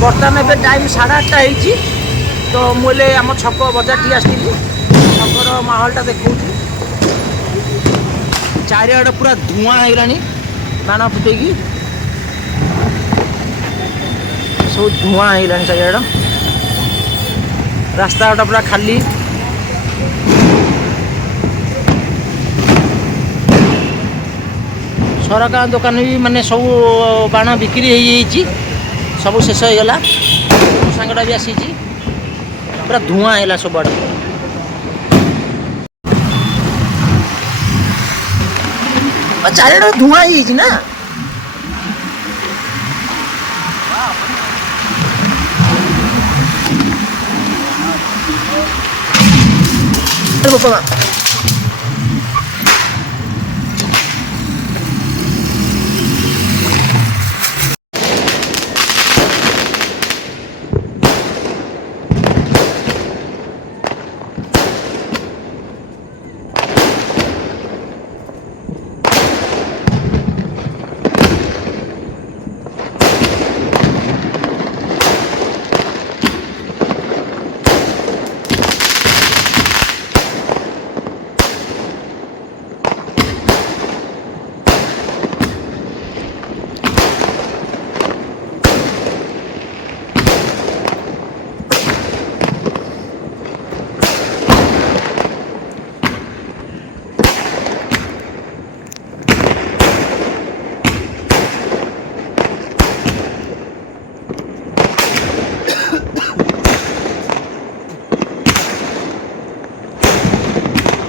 बर्तमान ए टाइम 8:30 तो मुझे आम छक बजार टी आसती छकर माहौलटा देखा चारिआड पूरा धूआं होगलानी बाण फुटेकी सब धूआं होगलानी चारिआड रास्ता पूरा खाली सरकार दुकान भी माने सब बाण बिक्री हो सब शेष हो गला सांगटा भी आसी पूरा धूआं है सब आड़ चारिआड धूआं ही ना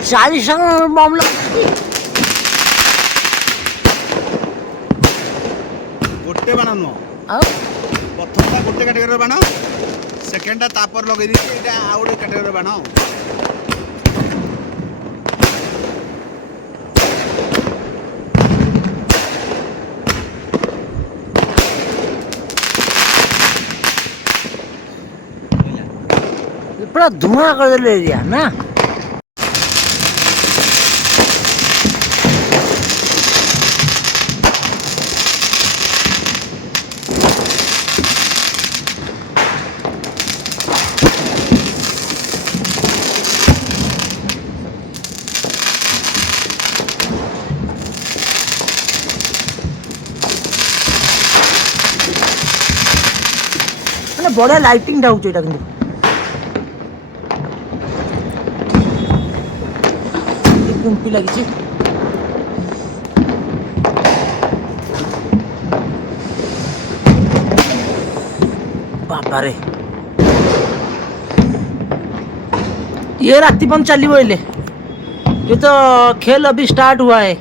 चालीस मामला गोटे बाण नुह प्रथमटा गोटे कैटेगोरी बाण सेकेंडटा तापर लगे ये आउ गोटे कैटेगोरी बाण पूरा धुआं कर दे एरिया ना बढ़िया लाइटिंग टा होचे किंतु कुंपी लगी बाबा रे ये राति बंद चली ये तो खेल अभी स्टार्ट हुआ है।